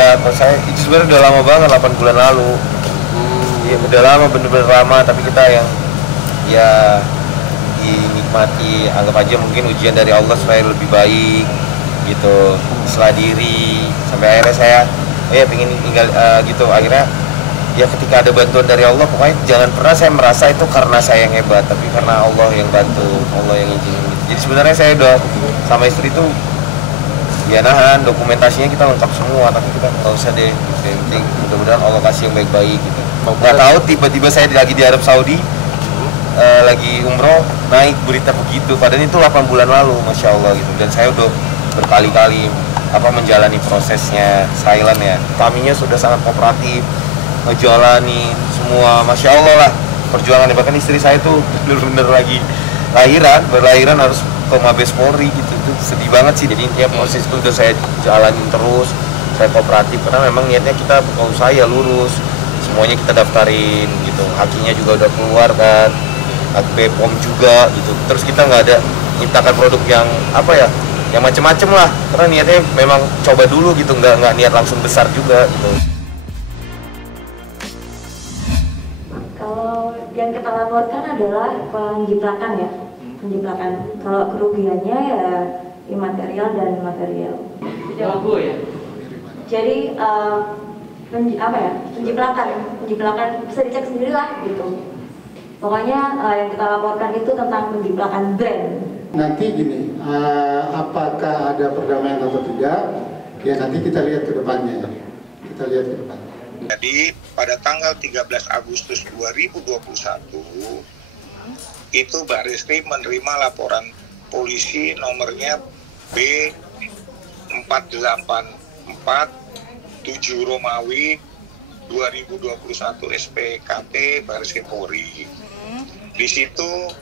Iya, kalau saya itu sebenarnya udah lama banget, 8 bulan lalu. Iya, udah lama, bener-bener lama, tapi kita yang ya dinikmati, anggap aja mungkin ujian dari Allah supaya lebih baik gitu, setelah diri sampai akhirnya saya pengen tinggal gitu. Akhirnya ya ketika ada bantuan dari Allah, pokoknya jangan pernah saya merasa itu karena saya yang hebat, tapi karena Allah yang bantu, Allah yang izinin gitu. Jadi sebenarnya saya udah sama istri itu ya nahan, dokumentasinya kita lengkap semua, tapi kita nggak usah deh, yang penting mudah-mudahan Allah kasih yang baik-baik gitu. Nggak tahu tiba-tiba saya lagi di Arab Saudi, lagi umroh, naik berita begitu, padahal itu 8 bulan lalu, Masya Allah gitu. Dan saya udah berkali-kali menjalani prosesnya silent ya, kaminya sudah sangat kooperatif ngejalani semua, Masya Allah lah perjuangannya. Bahkan istri saya tuh bener-bener lagi berlahiran harus ke Mabes Polri gitu, itu sedih banget sih. Jadi tiap proses itu udah saya jalanin terus, saya kooperatif karena memang niatnya kita buka usaha ya lurus, semuanya kita daftarin gitu, hakinya juga udah keluar kan, hak BPOM juga gitu. Terus kita nggak ada nyiptakan produk yang yang macem-macem lah, karena niatnya memang coba dulu gitu, nggak niat langsung besar juga gitu. Kalau yang kita laporkan adalah penjiplakan ya, penjiplakan. Kalau kerugiannya ya imaterial dan material. Logo ya. Jadi penjiplakan bisa dicek sendiri lah gitu. Pokoknya yang kita laporkan itu tentang penjiplakan brand. Nanti gini, apakah ada perdamaian atau tidak? Ya nanti kita lihat ke depannya. Kita lihat ke depan. Jadi pada tanggal 13 Agustus 2021 itu Barreskrim menerima laporan polisi nomornya B4847 Romawi 2021 SPKT Barreskrim Polri. Di situ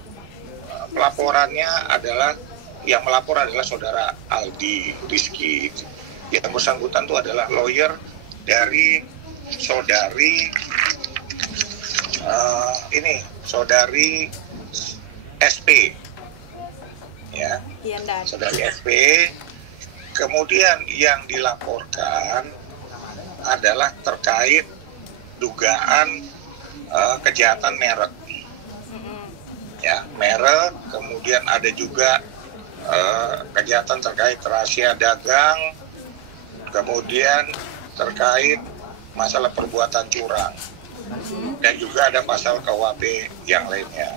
pelaporannya adalah, yang melapor adalah saudara Aldi Rizky. Yang bersangkutan itu adalah lawyer dari saudari saudari SP ya, saudari SP. Kemudian yang dilaporkan adalah terkait dugaan kejahatan merek ya, merek. Kemudian ada juga kejahatan terkait rahasia dagang, kemudian terkait masalah perbuatan curang, dan juga ada pasal KUHP yang lainnya.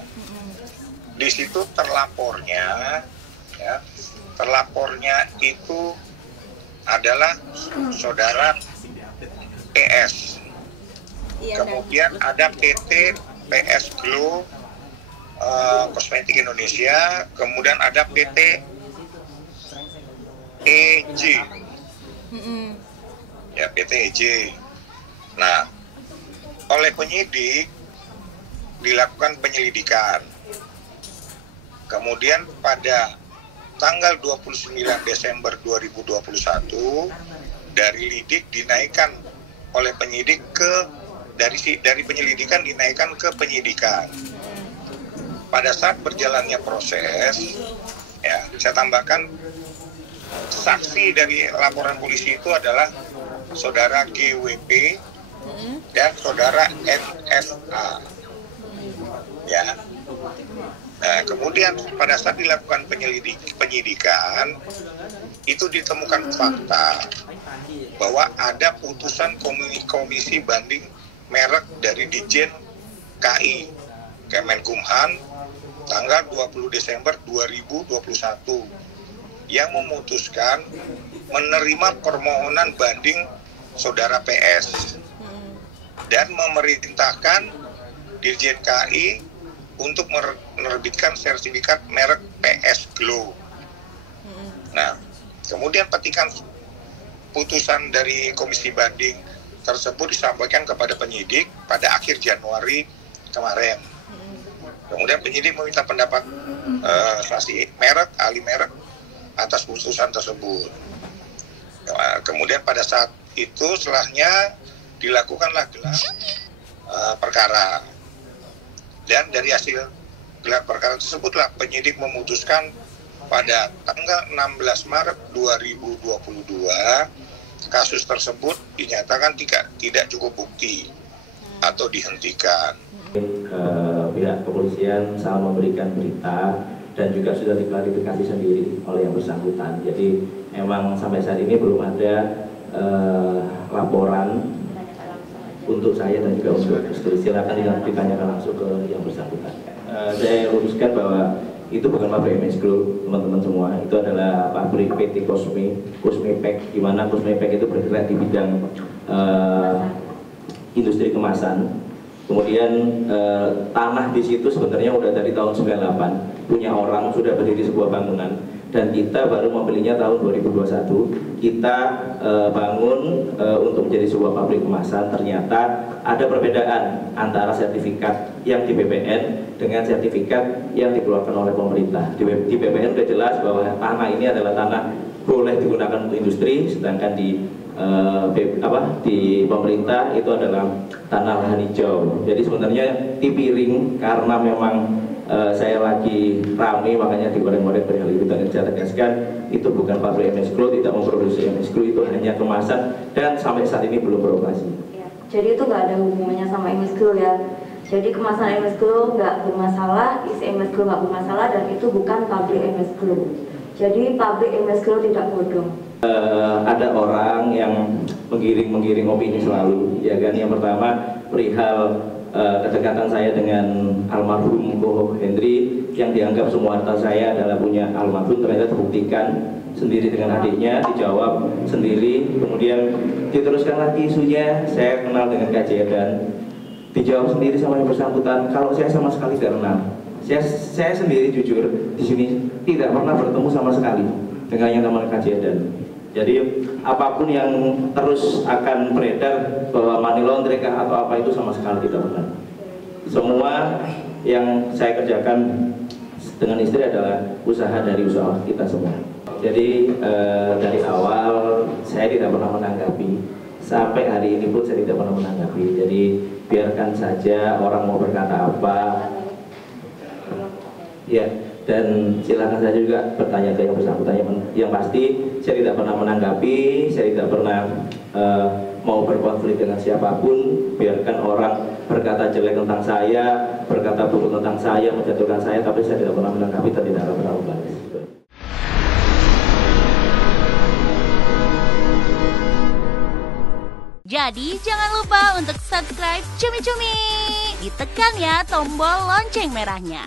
Di situ terlapornya itu adalah saudara PS. Kemudian ada PT PS Glow Kosmetik Indonesia, kemudian ada PT EJ. Ya, PT EJ. Nah, oleh penyidik dilakukan penyelidikan. Kemudian pada tanggal 29 Desember 2021 dari lidik dinaikkan oleh penyidik dari penyelidikan dinaikkan ke penyidikan. Pada saat berjalannya proses, ya, saya tambahkan saksi dari laporan polisi itu adalah saudara GWP dan saudara NSA. Ya. Nah, kemudian pada saat dilakukan penyidikan itu ditemukan fakta bahwa ada putusan komisi banding merek dari Ditjen KI Kemenkumham tanggal 20 Desember 2021 yang memutuskan menerima permohonan banding saudara PS dan memerintahkan Dirjen KI untuk menerbitkan sertifikat merek PS Glow. Nah, kemudian petikan putusan dari komisi banding tersebut disampaikan kepada penyidik pada akhir Januari kemarin. Kemudian penyidik meminta pendapat saksi merek, ahli merek atas putusan tersebut. Kemudian pada saat itu setelahnya dilakukanlah gelar perkara. Dan dari hasil gelar perkara tersebutlah penyidik memutuskan pada tanggal 16 Maret 2022 kasus tersebut dinyatakan tidak cukup bukti atau dihentikan. Pihak kepolisian salah memberikan berita dan juga sudah diklarifikasi sendiri oleh yang bersangkutan. Jadi memang sampai saat ini belum ada laporan untuk saya dan juga untuk istri. Silakan ditanyakan langsung ke yang bersangkutan. Saya luruskan bahwa itu bukan pabrik MS Group, teman-teman semua. Itu adalah pabrik PT Cosmepek, di mana Cosmepek itu bergerak di bidang industri kemasan. Kemudian tanah di situ sebenarnya udah dari tahun 98, punya orang, sudah berdiri sebuah bangunan, dan kita baru membelinya tahun 2021. Kita bangun untuk menjadi sebuah pabrik kemasan. Ternyata ada perbedaan antara sertifikat yang di BPN dengan sertifikat yang dikeluarkan oleh pemerintah. Di BPN sudah jelas bahwa tanah ini adalah tanah boleh digunakan untuk industri, sedangkan di pemerintah itu adalah tanah lahan hijau. Jadi sebenarnya dipiring karena memang saya lagi rame, makanya digoreng-goreng perihal itu. Dan saya tegaskan itu bukan pabrik MS Group, tidak memproduksi MS Group, itu hanya kemasan dan sampai saat ini belum beroperasi. Ya, jadi itu nggak ada hubungannya sama MS Group ya. Jadi kemasan MS Group nggak bermasalah, isi MS Group nggak bermasalah, dan itu bukan pabrik MS Group. Jadi pabrik MS Group tidak bodong. Ada orang yang menggiring opini selalu, ya kan. Yang pertama perihal kedekatan saya dengan almarhum Ko Hendri, yang dianggap semua harta saya adalah punya almarhum, ternyata terbuktikan sendiri dengan adiknya, dijawab sendiri. Kemudian diteruskan lagi isunya, saya kenal dengan Kak Jedan, dijawab sendiri sama yang bersangkutan kalau saya sama sekali tidak kenal. Saya sendiri jujur di sini tidak pernah bertemu sama sekali dengan yang namanya Kak Jedan. Jadi apapun yang terus akan beredar bahwa money laundering atau apa itu sama sekali tidak benar. Semua yang saya kerjakan dengan istri adalah usaha dari usaha kita semua. Jadi dari awal saya tidak pernah menanggapi, sampai hari ini pun saya tidak pernah menanggapi. Jadi biarkan saja orang mau berkata apa, ya. Dan silakan saja juga bertanya ke yang bersangkutan. Yang pasti saya tidak pernah menanggapi, saya tidak pernah mau berkonflik dengan siapapun. Biarkan orang berkata jelek tentang saya, berkata buruk tentang saya, menjatuhkan saya, tapi saya tidak pernah menanggapi dan tidak akan pernah membalas. Jadi jangan lupa untuk subscribe Cumi Cumi. Ditekan ya tombol lonceng merahnya.